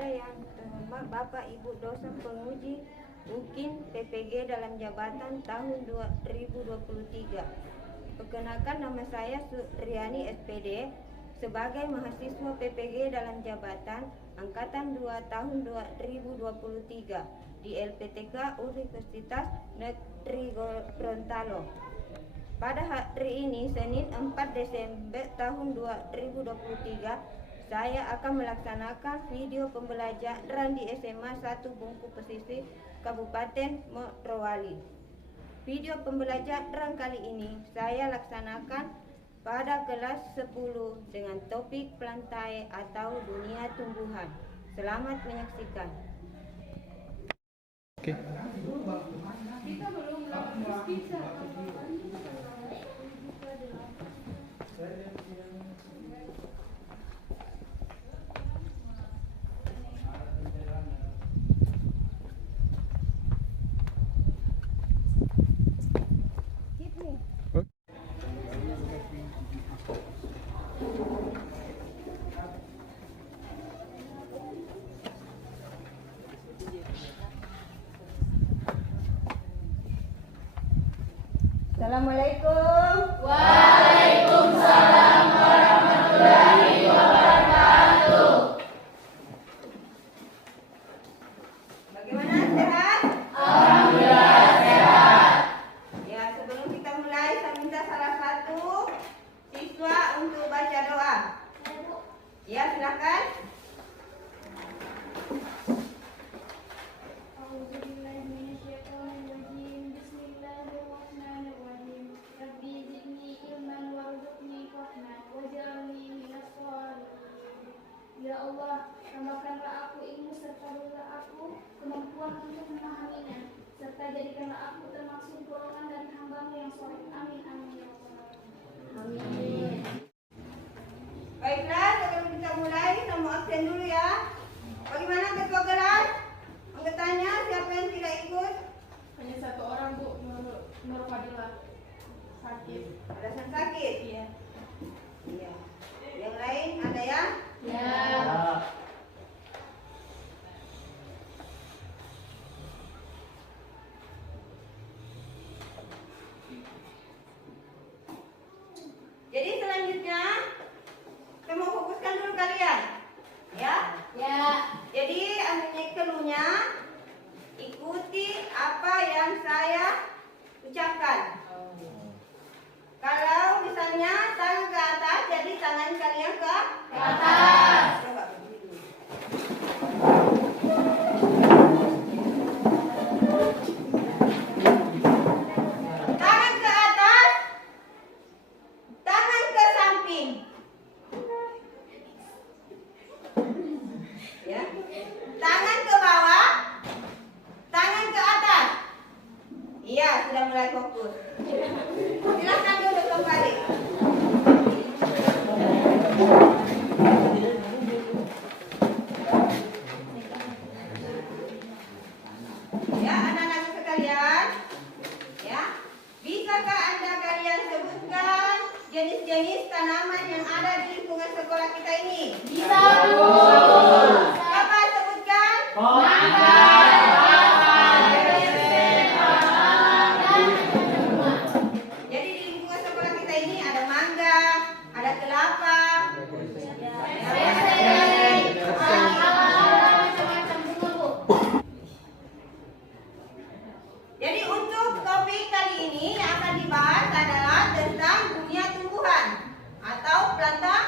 Kepada yang terhormat Bapak Ibu dosen penguji UKIN PPG dalam jabatan tahun 2023. Perkenalkan, nama saya Suryani SPD sebagai mahasiswa PPG dalam jabatan angkatan 2 tahun 2023 di LPTK Universitas Negeri Gorontalo. Pada hari ini, Senin 4 Desember tahun 2023, saya akan melaksanakan video pembelajaran di SMA 1 Bungku Pesisir, Kabupaten Morowali. Video pembelajaran kali ini saya laksanakan pada kelas 10 dengan topik plantae atau dunia tumbuhan. Selamat menyaksikan. Oke. Assalamualaikum. Waalaikumsalam warahmatullahi wabarakatuh. Bagaimana, sehat? Alhamdulillah sehat. Ya, sebelum kita mulai, saya minta salah satu siswa untuk baca doa. Ya, silakan. Ya Allah, tambahkanlah aku ilmu serta berilah aku kemampuan untuk memahaminya, serta jadikanlah aku termasuk golongan dari hamba-Mu yang soleh. Amin, amin ya Allah. Amin. Baiklah, sebelum kita mulai, saya mau absen dulu ya. Bagaimana ketua kelas? Anggotanya siapa yang tidak ikut? Hanya satu orang, Bu, Nur Fadilah. Sakit. Alasan sakit? Iya. Iya. Yang lain ada ya? Ya. Jadi selanjutnya saya mau fokuskan dulu kalian, ya? Ya. Jadi ambilnya keluhnya, ikuti apa yang saya ucapkan. Kalau misalnya tangan ke atas, jadi tangan kalian ke atas. Coba berdiri dulu. Tangan ke atas, tangan ke samping. Ya. Tangan ke bawah, tangan ke atas. Iya, sudah mulai fokus. Silakan duduk kembali. Ya, anak-anak sekalian, ya, bisakah Anda kalian sebutkan jenis-jenis tanaman yang ada di lingkungan sekolah kita ini? Bisa, Bu. Apa sebutkan? Jadi di lingkungan sekolah kita ini ada mangga, ada kelapa, Jadi untuk topik kali ini yang akan dibahas adalah tentang dunia tumbuhan atau plantae.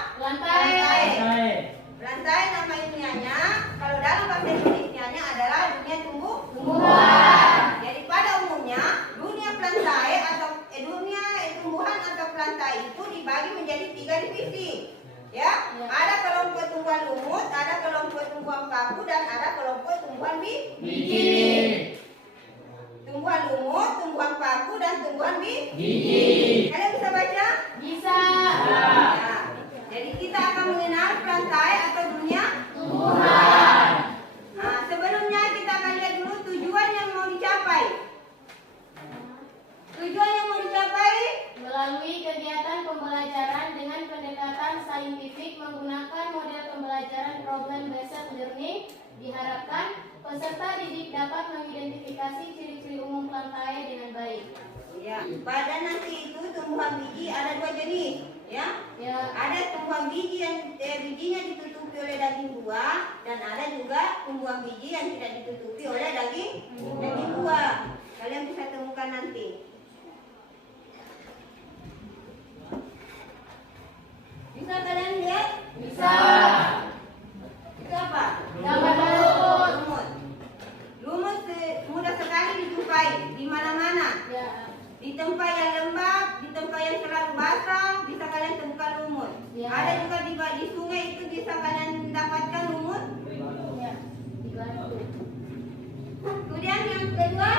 Plantae nama ilmiahnya, kalau dalam bahasa Indonesianya adalah dunia tumbuhan. Jadi pada umumnya dunia plantae atau dunia tumbuhan atau plantae itu dibagi menjadi 3 divisi. Ya, ada kelompok tumbuhan lumut, ada kelompok tumbuhan paku, dan ada kelompok tumbuhan biji. Tumbuhan lumut, tumbuhan paku, dan tumbuhan biji. Kalian bisa baca? Bisa. Ya. Jadi kita akan mengenal plantae atau dunia Tumbuhan. Nah, sebelumnya kita akan lihat dulu tujuan yang mau dicapai. Tujuan yang mau dicapai Melalui kegiatan pembelajaran dengan pendekatan saintifik menggunakan model pembelajaran problem based learning Diharapkan peserta didik dapat mengidentifikasi ciri-ciri umum plantae dengan baik. Ya, pada nanti itu tumbuhan biji ada dua jenis, ya. Ya. Ada tumbuhan biji yang bijinya ditutupi oleh daging buah, dan ada juga tumbuhan biji yang tidak ditutupi oleh daging buah. Kalian bisa temukan nanti. Bisa kalian lihat? Bisa. Itu apa? Gambar lumut. Lumut. Lumut mudah sekali dijumpai di mana-mana. Ya. Di tempat yang lembab, di tempat yang selalu basah, bisa kalian temukan lumut. Ya. Ada juga di sungai itu bisa kalian dapatkan lumut. Ya. Dibantu. Kemudian yang kedua,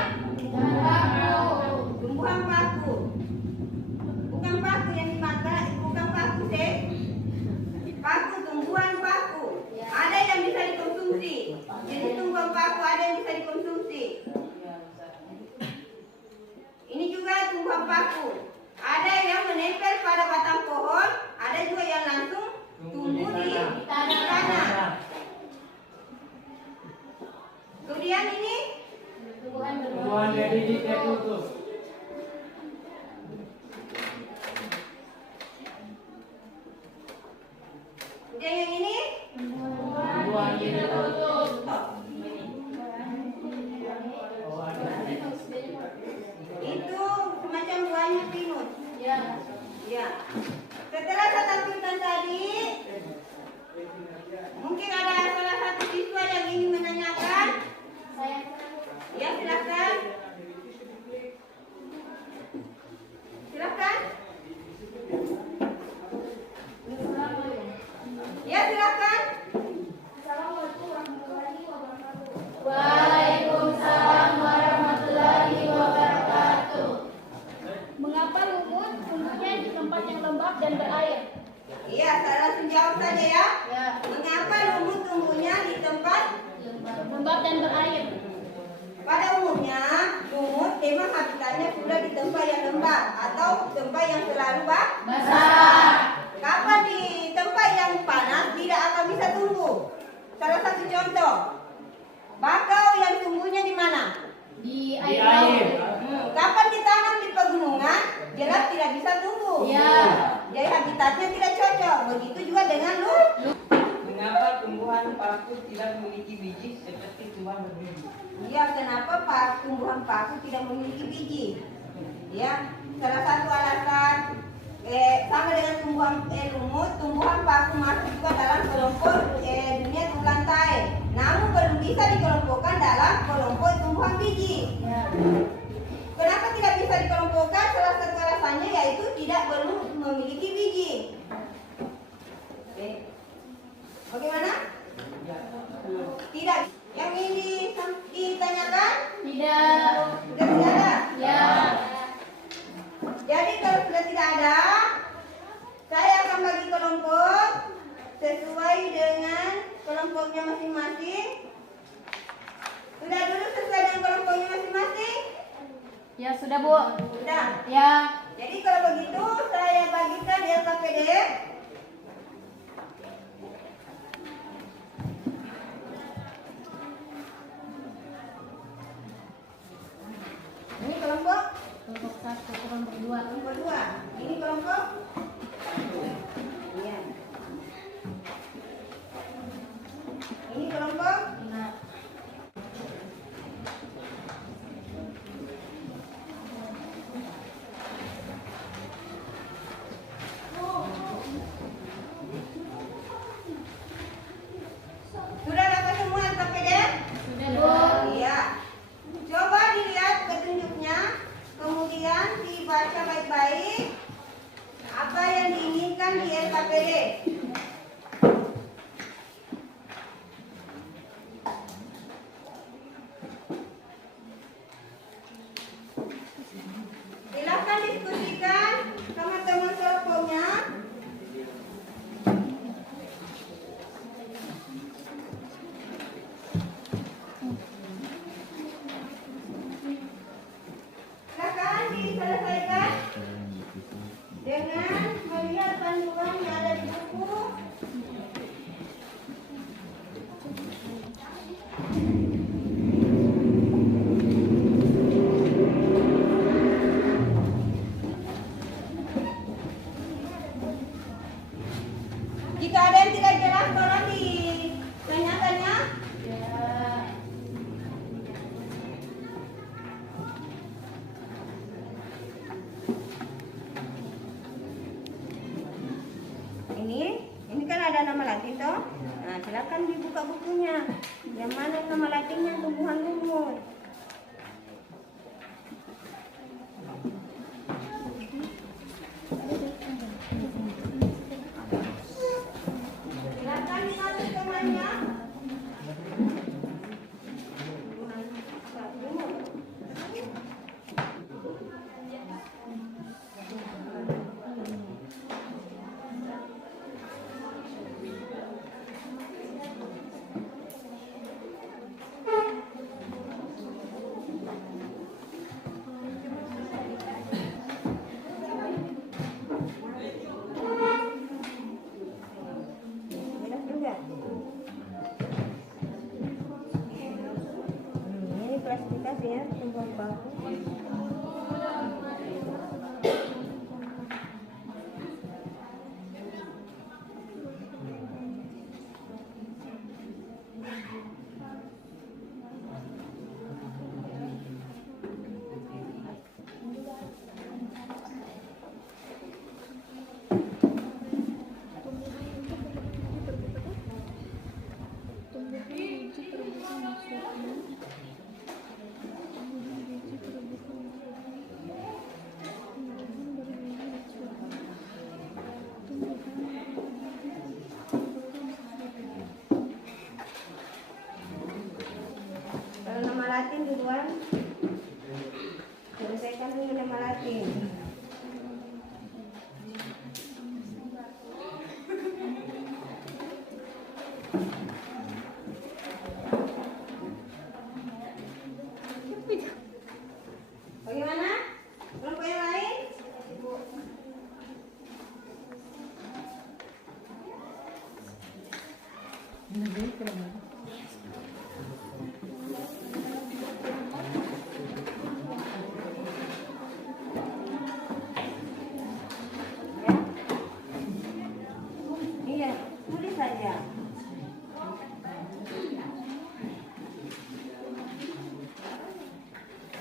tumbuhan paku. Bukan paku yang dimakan, bukan paku sih. Paku, tumbuhan paku. Ya. Ada yang bisa dikonsumsi. Jadi tumbuhan paku ada yang bisa dikonsumsi. Ini juga tumbuhan paku. Ada yang menempel pada batang pohon, ada juga yang langsung tumbuh di tanah. Kemudian ini Tumbuhan dari tertutup. kemudian yang ini Tumbuhan tertutup. itu semacam buahnya pinus. Ya. Ya. Setelah saya tampilkan tadi, mungkin ada salah satu siswa yang ingin menanyakan. Saya Ya, silakan. Silakan. Ya, silakan. Assalamualaikum warahmatullahi wabarakatuh. Waalaikumsalam warahmatullahi wabarakatuh. Mengapa lumut tumbuhnya di tempat yang lembab dan berair? Iya, saya langsung jawab saja ya. Ya. Mengapa lumut tumbuhnya di tempat? Lembab dan berair. Pada umumnya, lumut memang habitatnya sudah di tempat yang lembab atau tempat yang selalu Basah. Kapan di tempat yang panas tidak akan bisa tumbuh. Salah satu contoh, bakau yang tumbuhnya di mana? Di Di air air. laut. Kapan ditanam di pegunungan, jelas tidak bisa tumbuh. Ya. Jadi habitatnya tidak cocok. Begitu juga dengan lumut. Mengapa tumbuhan paku tidak memiliki biji seperti tumbuhan berbiji? Ya, kenapa tumbuhan paku tidak memiliki biji? Ya, salah satu alasan sama dengan lumut, tumbuhan paku masuk juga dalam kelompok dunia plantae. Namun belum bisa dikelompokkan dalam kelompok tumbuhan biji. Ya. Kenapa tidak bisa dikelompokkan? Salah satu alasannya yaitu belum memiliki biji. Oke. Bagaimana? Tidak. Yang ini ditanyakan? Tidak. Sudah tidak ada? Ya. Jadi kalau sudah tidak ada, saya akan bagi kelompok sesuai dengan kelompoknya masing-masing. Sudah dulu sesuai dengan kelompoknya masing-masing? Ya sudah Bu. Sudah. Ya. Jadi kalau begitu saya bagikan di LKPD. Ini kelompok Kelompok 1, kelompok 2. kelompok 2. Ini kelompok. Iya. Ini kelompok. Nah. Sudah dapat semua LKPD? Sudah Bu. Iya. Coba dilihat petunjuknya, kemudian dibaca baik-baik apa yang diinginkan di LKPD. Silakan diskusikan sama teman kelompoknya. Silakan diselesaikan dengan melihat panduan yang ada di buku. ada nama Latin toh? Nah, silakan dibuka bukunya. Yang mana nama Latinnya tumbuhan lumut? Silakan dikasih temannya. Jelas juga. Ini klasifikasi ya tumbuhan paku. Kalau nama Latin duluan, selesaikan dulu nama Latin. Bagaimana? Kelompok yang lain? Ya? Iya, tulis saja.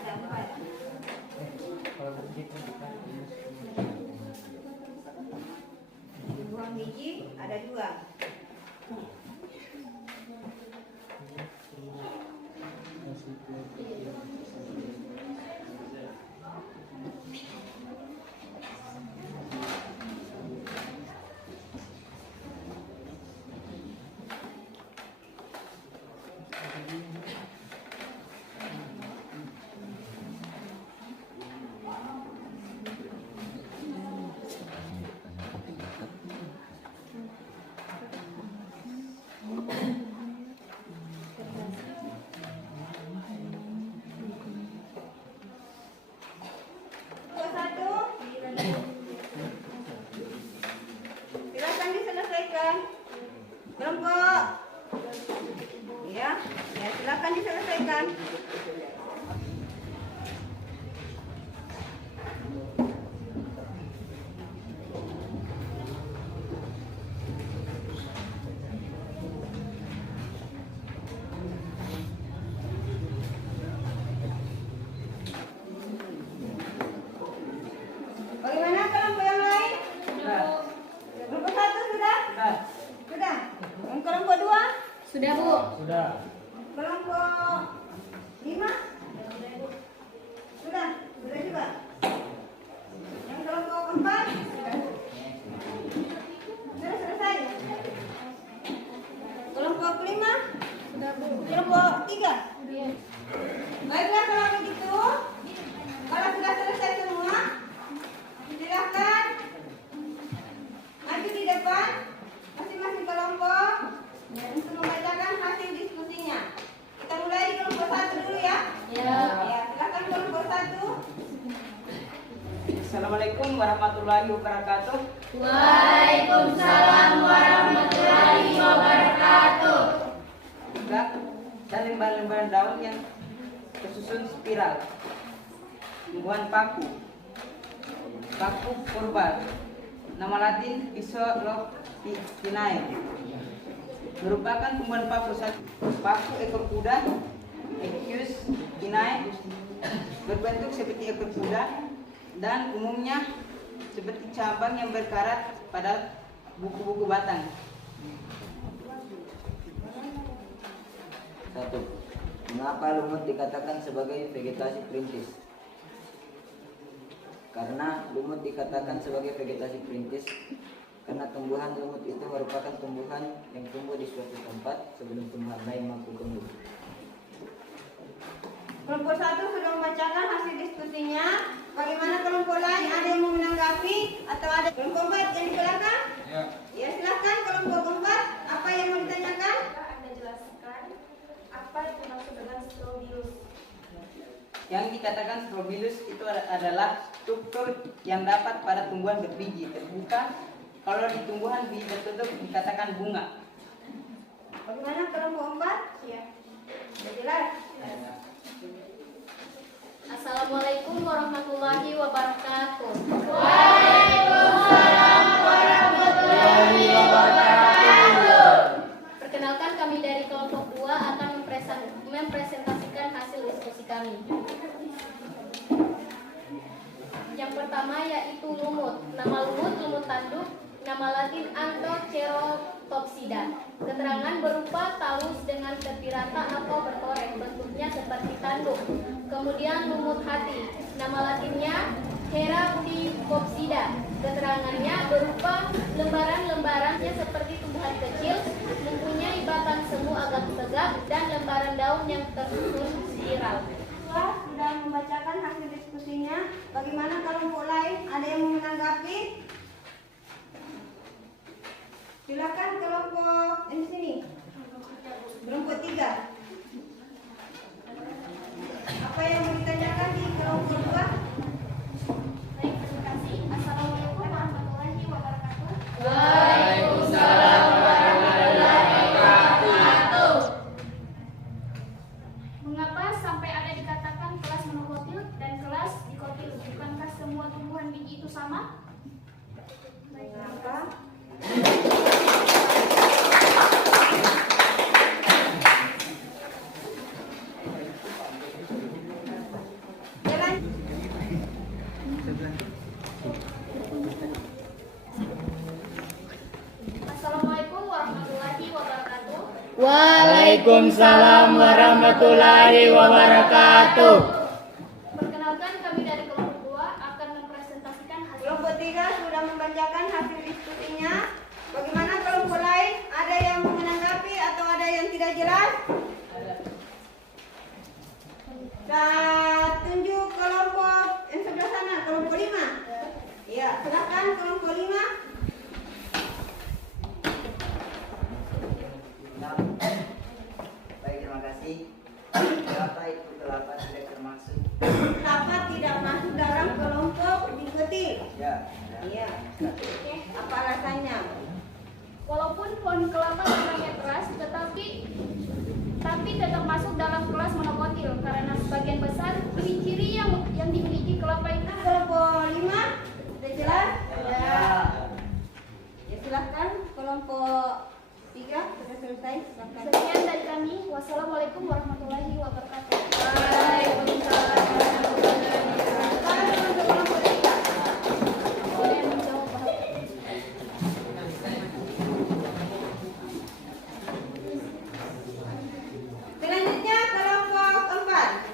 Dapat. Buang biji ada 2. Silakan diselesaikan. Kelompok. Ya, silakan diselesaikan. Bagaimana kelompok yang lain? Kelompok 1 sudah? Sudah. Yang kelompok 2? Sudah, Bu. Sudah. Kelompok 5? Sudah? Sudah juga? Yang kelompok 4? Sudah selesai? Kelompok 5? Sudah, Bu. Kelompok 3? Baiklah kalau begitu. Kalau sudah selesai semua, silakan maju di depan masing-masing kelompok untuk membacakan hasil diskusinya. Kita mulai di kelompok 1 dulu ya. Ya. Ya, silakan kelompok 1. Assalamualaikum warahmatullahi wabarakatuh. Waalaikumsalam warahmatullahi wabarakatuh. Juga dan lembaran-lembaran daun yang tersusun spiral. Tumbuhan paku. Paku purba. Nama Latin Isoloptinae. Merupakan tumbuhan paku ekor kuda, Equus tinae, berbentuk seperti ekor kuda dan umumnya seperti cabang yang berkarat pada buku-buku batang. Satu. Mengapa lumut dikatakan sebagai vegetasi perintis? Karena lumut dikatakan sebagai vegetasi perintis karena tumbuhan lumut itu merupakan tumbuhan yang tumbuh di suatu tempat sebelum tumbuhan lain mampu tumbuh. Kelompok 1 sudah membacakan hasil diskusinya. Bagaimana kelompok lain? Ada yang mau menanggapi atau ada kelompok 4 yang di belakang? Ya, silakan kelompok 4. Apa yang mau ditanyakan? Anda jelaskan apa yang dimaksud dengan strobilus. Yang dikatakan strobilus itu adalah struktur yang dapat pada tumbuhan berbiji terbuka. Kalau di tumbuhan biji tertutup dikatakan bunga. Bagaimana kelompok 4? Ya. Sudah jelas? Assalamualaikum warahmatullahi wabarakatuh. Waalaikumsalam warahmatullahi wabarakatuh. Perkenalkan, kami dari kelompok 2 akan mempresentasikan hasil diskusi kami. Yang pertama yaitu lumut. Nama lumut, lumut tanduk, nama latin Anthocerotopsida. Keterangan berupa talus dengan tepi rata atau bertoreng, bentuknya seperti tanduk. Kemudian lumut hati, nama latinnya Heratopsida. Keterangannya berupa lembaran-lembarannya seperti tumbuhan kecil, mempunyai batang semu agak tegak dan lembaran daun yang tersusun spiral. Sudah membacakan hasil diskusinya. Bagaimana kelompok lain? Ada yang mau menanggapi? Silakan kelompok ini sini. Kelompok 3. Apa yang mau ditanyakan di kelompok 2? Baik, terima kasih. Assalamualaikum warahmatullahi wabarakatuh. Waalaikumsalam warahmatullahi wabarakatuh. Mengapa sampai ada dikatakan kelas monokotil dan kelas dikotil? Bukankah semua tumbuhan biji itu sama? Kenapa? Jalan. Assalamualaikum warahmatullahi wabarakatuh. Waalaikumsalam warahmatullahi wabarakatuh. Perkenalkan, kami dari kelompok 2 akan mempresentasikan hasil. Kelompok 3 sudah membacakan hasil diskusinya. Bagaimana kelompok lain? Ada yang mau menanggapi atau ada yang tidak jelas? Tunjuk kelompok yang sebelah sana, kelompok 5. Ya, silakan kelompok 5. Baik, terima kasih. Kenapa itu kelapa tidak termasuk? Kenapa tidak masuk dalam kelompok dikotil? Ya. Iya. Apa alasannya? Walaupun pohon kelapa namanya keras, tapi tetap masuk dalam kelas monokotil karena sebagian besar ciri-ciri yang dimiliki kelapa itu. Kelompok 5 sudah jelas? Ya. Ya, silakan kelompok 3 sudah selesai. Silakan. Sekian dari kami. Wassalamualaikum warahmatullahi wabarakatuh. Waalaikumsalam warahmatullahi wabarakatuh. Untuk kelompok 3. Boleh menjawab, Pak? Selanjutnya kelompok 4.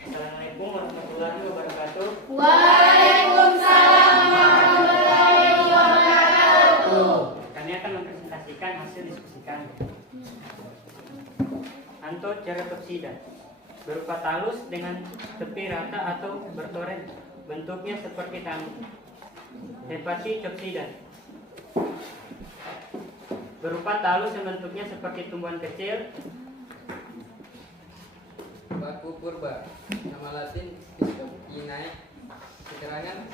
Assalamualaikum warahmatullahi wabarakatuh. Waalaikumsalam warahmatullahi wabarakatuh. Kami akan mempresentasikan hasil diskusi kami. Anthocerotopsida berupa talus dengan tepi rata atau bertoreng, bentuknya seperti tanduk. Hepatitopsida berupa talus yang bentuknya seperti tumbuhan kecil. Baku purba, nama latin Piscinae. Keterangan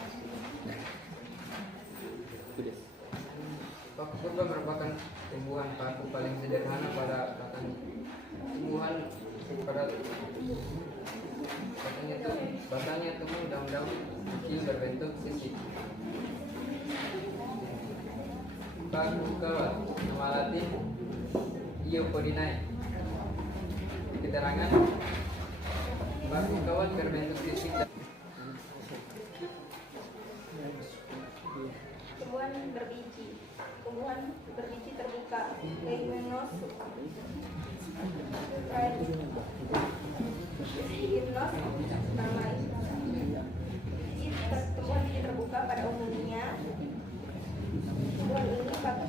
baku purba merupakan tumbuhan paku paling sederhana pada batangnya. Tumbuhan pada batangnya tumbuh daun-daun kecil berbentuk sisik. Baku kawat, nama latin Iopodinae. Keterangan baku kawat berbentuk sisik. tumbuhan berbiji. Tumbuhan berbiji terbuka. Leguminos. Namai. Tumbuhan biji terbuka pada umumnya. Tumbuhan ini bakal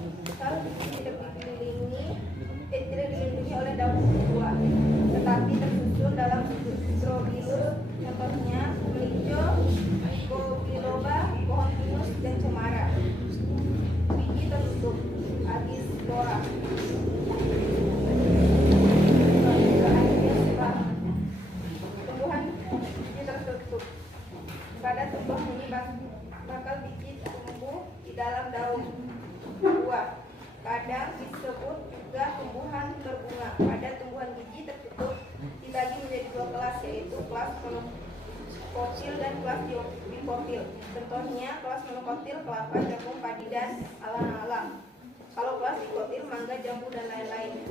tidak dilindungi oleh daun buah, tetapi tersusun dalam strobilus, contohnya melijo, biloba, pohon pinus, dan cemara. Biji tertutup, Agisdora. Tumbuhan biji tertutup. Pada tumbuhan ini bakal biji tumbuh di dalam daun buah. Kadang disebut juga tumbuhan berbunga. Pada tumbuhan biji tertutup dibagi menjadi dua kelas, yaitu kelas monokotil dan kelas dikotil. Contohnya kelas monokotil kelapa, jagung, padi, dan alang-alang. Kalau kelas dikotil mangga, jambu, dan lain-lain.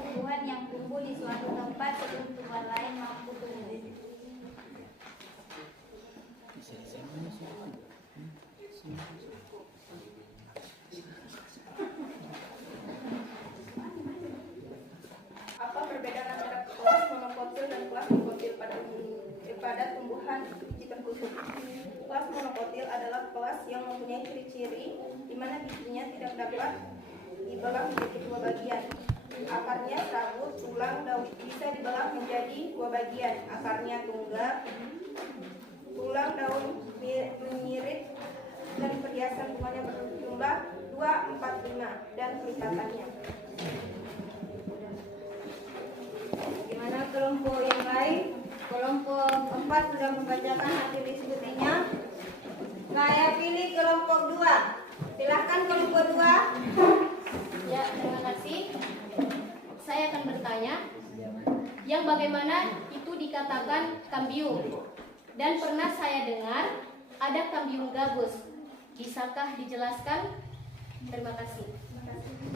Tumbuhan yang tumbuh di suatu tempat sebelum tumbuhan lain mampu tumbuh. Apa perbedaan antara kelas monokotil dan kelas dikotil pada tumbuhan biji tertutup? Kelas monokotil adalah kelas yang mempunyai ciri-ciri di mana bijinya tidak dapat dibelah menjadi dua bagian. Akarnya serabut, tulang, daun bisa dibelah menjadi dua bagian. Akarnya tunggal, tulang, daun menyirit, dan perhiasan bunganya berjumlah 2, 4, 5 dan kelipatannya. Gimana kelompok yang lain? Kelompok 4 sudah membacakan hasil diskusinya. Saya pilih kelompok 2. Silahkan kelompok 2. Ya, terima kasih. Saya akan bertanya, yang bagaimana itu dikatakan kambium? Dan pernah saya dengar ada kambium gabus. Bisakah dijelaskan? Terima kasih.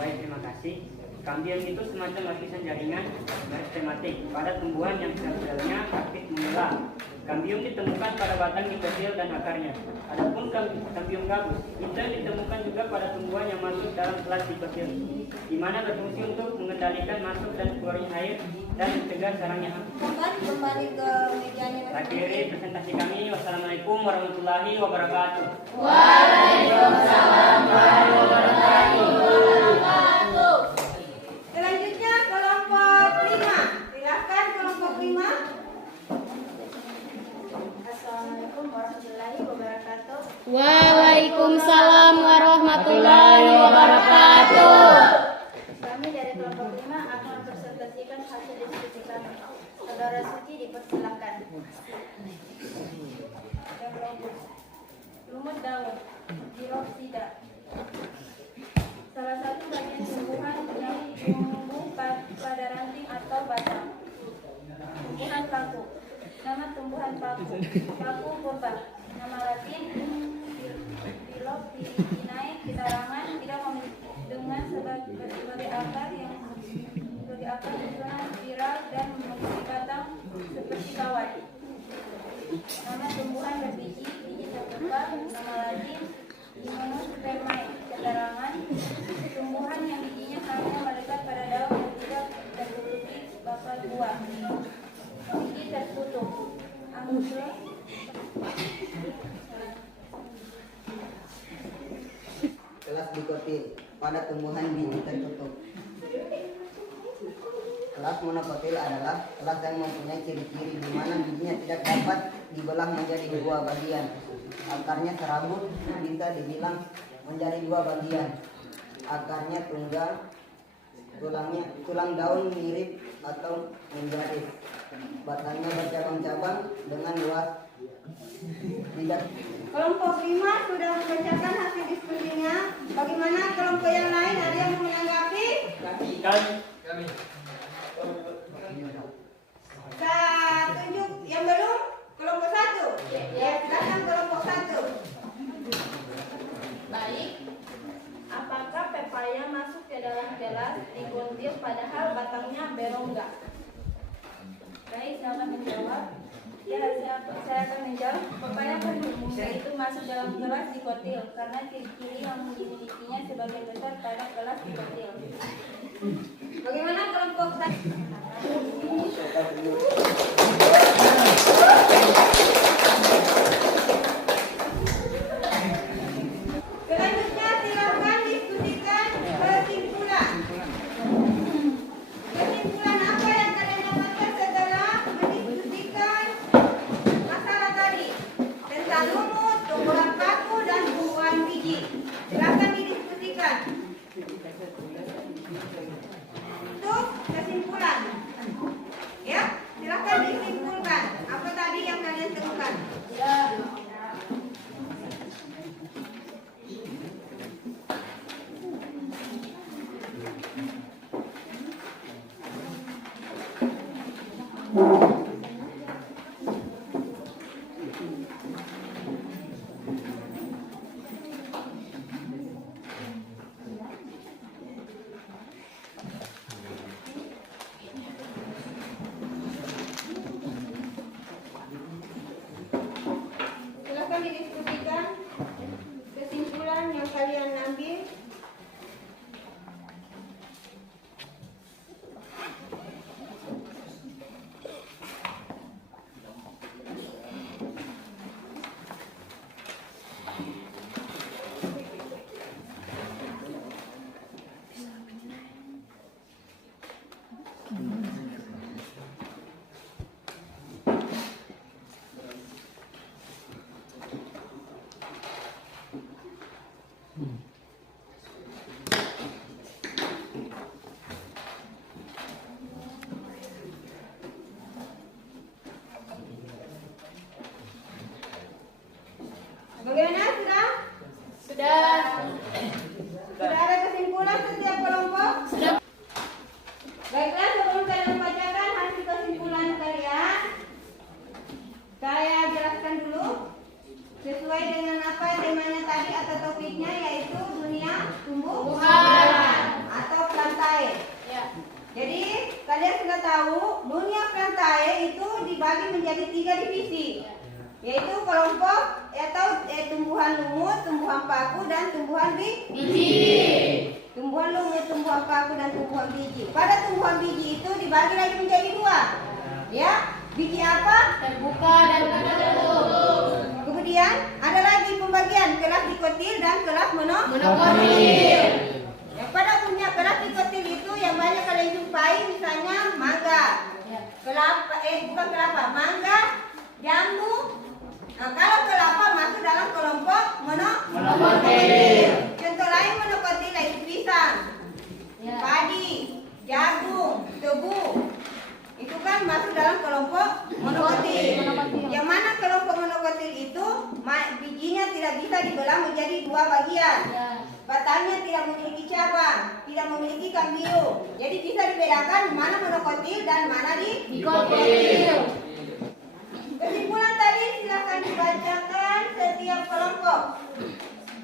Baik, terima kasih. Kambium itu semacam lapisan jaringan meristematik pada tumbuhan yang sel-selnya aktif mengulang. Kambium ditemukan pada batang dikotil dan akarnya. Adapun kambium gabus itu ditemukan juga pada tumbuhan yang masuk dalam kelas dikotil, di mana berfungsi untuk mengendalikan masuk dan keluarnya air dan mencegah sarangnya hama. Kembali ke mejanya. Akhiri presentasi kami. Wassalamualaikum warahmatullahi wabarakatuh. Waalaikumsalam warahmatullahi wabarakatuh. Selanjutnya kelompok 5. Silahkan kelompok 5. Assalamualaikum warahmatullahi wabarakatuh. Waalaikumsalam warahmatullahi wabarakatuh. Kami dari kelompok 5 akan presentasikan hasil diskusi kami. Saudara Suci dipersilakan. Lumut daun, Giropsida. Salah satu bagian tumbuhan yang tumbuh pada ranting atau batang. Tumbuhan paku. Nama tumbuhan paku. Paku purba. Nama Latin Philopinae. Kitarangan tidak dengan sebagai akar yang sebagai akar susunan spiral dan memiliki batang seperti kawat. Nama tumbuhan berbiji, biji terbuka. Nama Latin Gymnospermae. Keterangan tumbuhan yang bijinya hanya melekat pada daun dan tidak tertutupi bakal buah. Biji tertutup. Angus. Kelas dikotil pada tumbuhan biji tertutup. Kelas monokotil adalah kelas yang mempunyai ciri-ciri di mana bijinya tidak dapat dibelah menjadi dua bagian. Akarnya serabut, bisa dibilang menjadi dua bagian. Akarnya tunggal, tulang daun mirip atau menjadi. Batangnya bercabang-cabang dengan luas tidak. Kelompok 5 sudah membacakan hasil diskusinya. Bagaimana kelompok yang lain? Ada yang mau menanggapi? Kami. Saya tunjuk yang belum. Kelompok 1. Ya, silakan kelompok 1. Baik. Apakah pepaya masuk ke dalam kelas dikuntil padahal batangnya berongga? Baik, saya akan menjawab. Ya, saya akan menjawab. Pepaya berbuah itu masuk dalam kelas dikotil karena ciri-ciri yang dimilikinya sebagian besar pada kelas dikotil. Bagaimana kelompok tadi? Selanjutnya silakan diskusikan kesimpulan. Kesimpulan apa yang kalian dapatkan setelah mendiskusikan masalah tadi tentang lumut, tumbuhan paku dan tumbuhan biji. Silakan didiskusikan. Untuk kesimpulan, ya, silakan disimpulkan apa tadi yang kalian temukan. Silakan didiskusikan kesimpulan yang kalian ambil. Bagaimana sudah? Sudah. Sudah ada kesimpulan setiap kelompok? Sudah. Baiklah, sebelum saya membacakan hasil kesimpulan kalian, saya jelaskan dulu sesuai dengan apa temanya tadi atau topiknya, yaitu dunia tumbuhan atau plantae. Ya. Jadi kalian sudah tahu dunia plantae itu dibagi menjadi 3 divisi, yaitu kelompok atau tumbuhan lumut, tumbuhan paku, dan tumbuhan biji. Tumbuhan lumut, tumbuhan paku, dan tumbuhan biji. Pada tumbuhan biji itu dibagi lagi menjadi 2, ya. Biji apa? Terbuka dan tertutup. Kemudian ada lagi pembagian kelas dikotil dan kelas Monokotil. Ya, pada umumnya kelas dikotil itu yang banyak kalian jumpai misalnya mangga, kelapa, bukan kelapa, mangga, jambu. Nah, kalau kelapa masuk dalam kelompok monokotil. Contoh lain monokotil yaitu pisang, padi, jagung, tebu. Itu kan masuk dalam kelompok monokotil. Yang mana kelompok monokotil itu bijinya tidak bisa dibelah menjadi 2 bagian. Batangnya tidak memiliki cabang, tidak memiliki kambium. Jadi bisa dibedakan mana monokotil dan mana dikotil. Kesimpulan tadi silakan dibacakan setiap kelompok.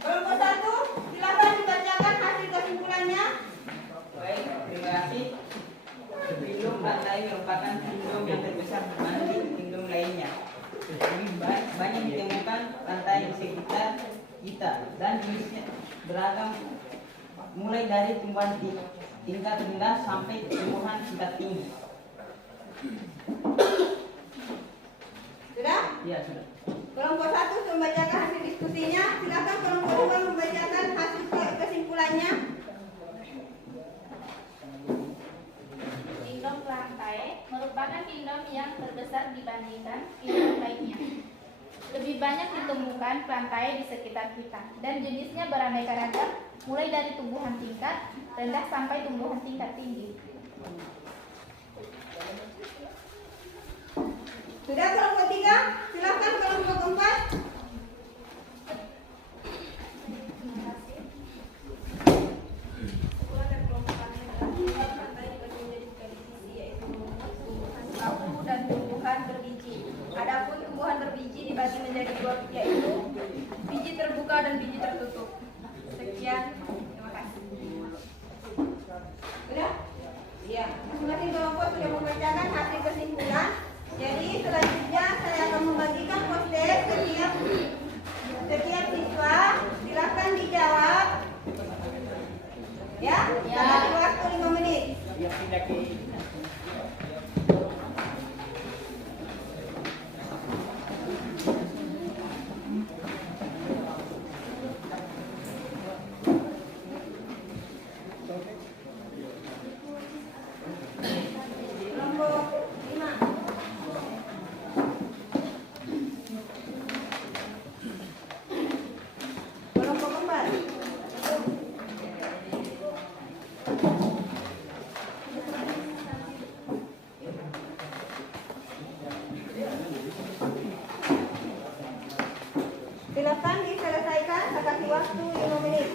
Kelompok 1 silakan dibacakan hasil kesimpulannya. Baik, terima kasih. Lindung plantae merupakan lindung yang terbesar dibanding lindung lainnya. Banyak ditemukan plantae di sekitar kita dan jenisnya beragam, mulai dari tumbuhan tingkat rendah sampai tumbuhan tingkat tinggi. Sudah? Iya, sudah. Kelompok 1 membacakan hasil diskusinya. Silakan kelompok 2 membacakan hasil kesimpulannya. Lindung plantae merupakan lindung yang terbesar dibandingkan lindung lainnya. Lebih banyak ditemukan plantae di sekitar kita dan jenisnya beraneka ragam, mulai dari tumbuhan tingkat rendah sampai tumbuhan tingkat tinggi. Sudah kelompok 3? Silakan kelompok 4. Dan tumbuhan berbiji. Adapun tumbuhan berbiji dibagi menjadi 2, yaitu biji terbuka dan biji tertutup. Sekian, terima kasih. Sudah? daki. Kelompok 5. Kelompok 4. Silakan diselesaikan, saya kasih waktu 5 menit.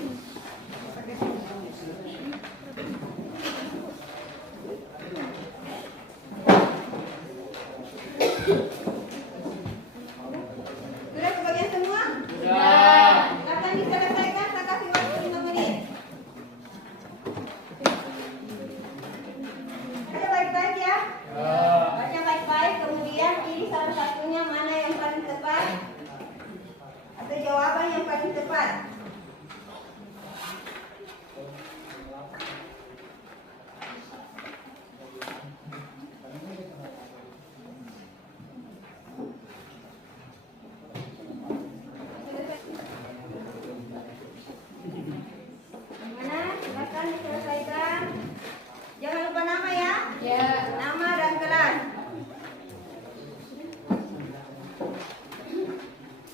Sudah kebagian semua? Sudah. Silakan diselesaikan, saya kasih waktu 5 menit. Baca baik-baik ya. Baca baik-baik, kemudian pilih salah satunya mana yang paling tepat atau jawaban yang paling tepat. Mana? Silakan diselesaikan. Jangan lupa nama ya. Ya. Nama dan kelas.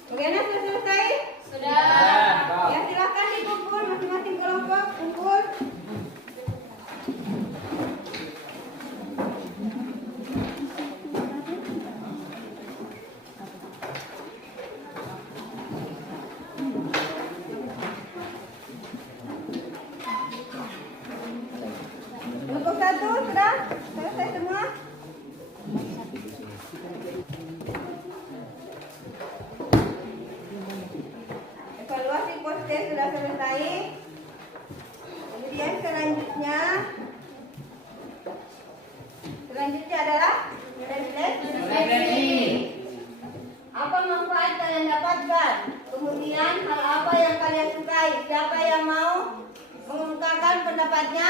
Bagaimana sudah selesai? Sudah. Ya silakan dikumpul masing-masing kelompok kumpul. Kelompok 1 sudah selesai semua? Evaluasi poster sudah selesai. Kemudian selanjutnya adalah refleksi. Apa manfaat kalian dapatkan? Kemudian hal apa yang kalian sukai? Siapa yang mau mengungkapkan pendapatnya?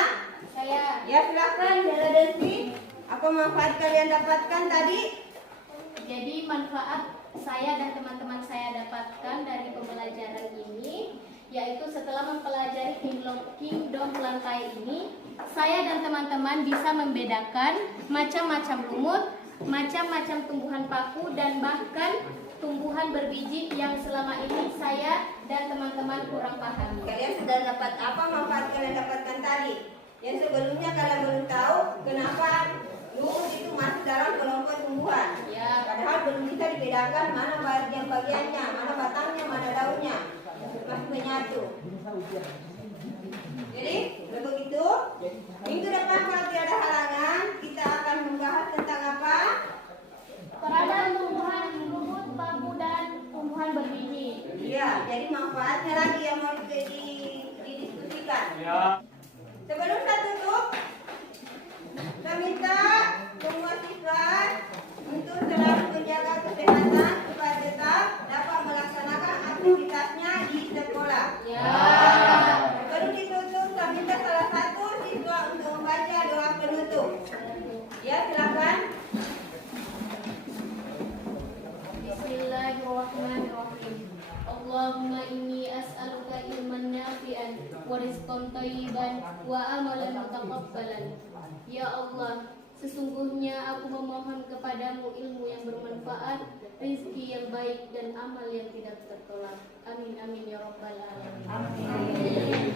Saya. Ya silakan, Dela Desi. Apa manfaat kalian dapatkan tadi? Jadi manfaat saya dan teman-teman saya dapatkan dari pembelajaran ini yaitu setelah mempelajari kingdom lantai ini, saya dan teman-teman bisa membedakan macam-macam lumut, macam-macam tumbuhan paku dan bahkan tumbuhan berbiji yang selama ini saya dan teman-teman kurang pahami. Kalian sudah dapat apa manfaat kalian dapatkan tadi? Yang sebelumnya kalian belum tahu kenapa lumut itu masuk dalam kelompok tumbuhan. Ya. Padahal belum bisa dibedakan mana bagian-bagiannya, mana batangnya, mana daunnya. Masih menyatu. Jadi, begitu. Minggu depan kalau tidak ada halangan, kita akan membahas tentang apa? Peradaan tumbuhan lumut, paku dan tumbuhan berbiji. Iya, jadi manfaatnya lagi yang mau didiskusikan. Ya. Sebelum saya tutup, saya minta semua siswa untuk selalu menjaga kesehatan supaya tetap dapat melaksanakan aktivitasnya di sekolah. Ya. Sebelum ditutup, saya minta salah satu siswa untuk membaca doa penutup. Ya, silakan. Bismillahirrahmanirrahim. Allahumma inni as'aluka ilman nafi'an wa rizqan thayyiban wa amalan mutaqabbalan. Ya Allah, sesungguhnya aku memohon kepadamu ilmu yang bermanfaat, rizki yang baik dan amal yang tidak tertolak. Amin amin ya rabbal alamin. Amin.